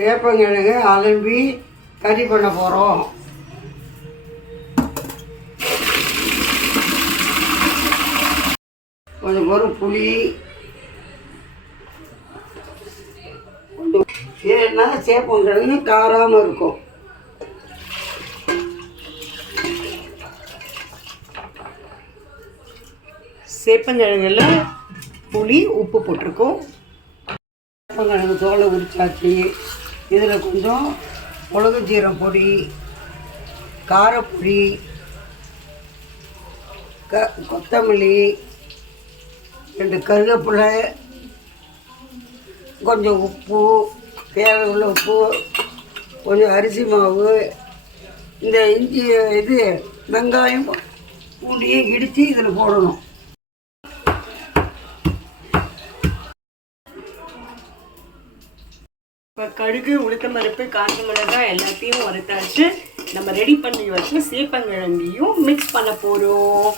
வேப்பங்கிழங்கு அலம்பி கறி பண்ண போகிறோம். கொஞ்சம் ஒரு புளி ஏன்னா சேப்பங்கிழங்கு காராமல் இருக்கும். சேப்பங்கிழங்குல புளி உப்பு போட்டிருக்கோம். சேப்பங்கிழங்கு தோலை உரிச்சாச்சு. இதில் கொஞ்சம் மிளகு ஜீரம் பொடி, காரப்பொடி, கொத்தமல்லி, 2 கருவேப்பிலை, கொஞ்சம் உப்பு, தேவையுள்ள உப்பு, கொஞ்சம் அரிசி மாவு, இந்த இஞ்சி வெங்காயம் பூண்டியை இடித்து இதில் போடணும். இப்போ கடுகு, உளுத்தம் பருப்பு, காஞ்ச மிளகாய் எல்லாத்தையும் வறுத்தாச்சு. நம்ம ரெடி பண்ணி வச்சு சேப்பங்கிழங்கையும் மிக்ஸ் பண்ண போகிறோம்.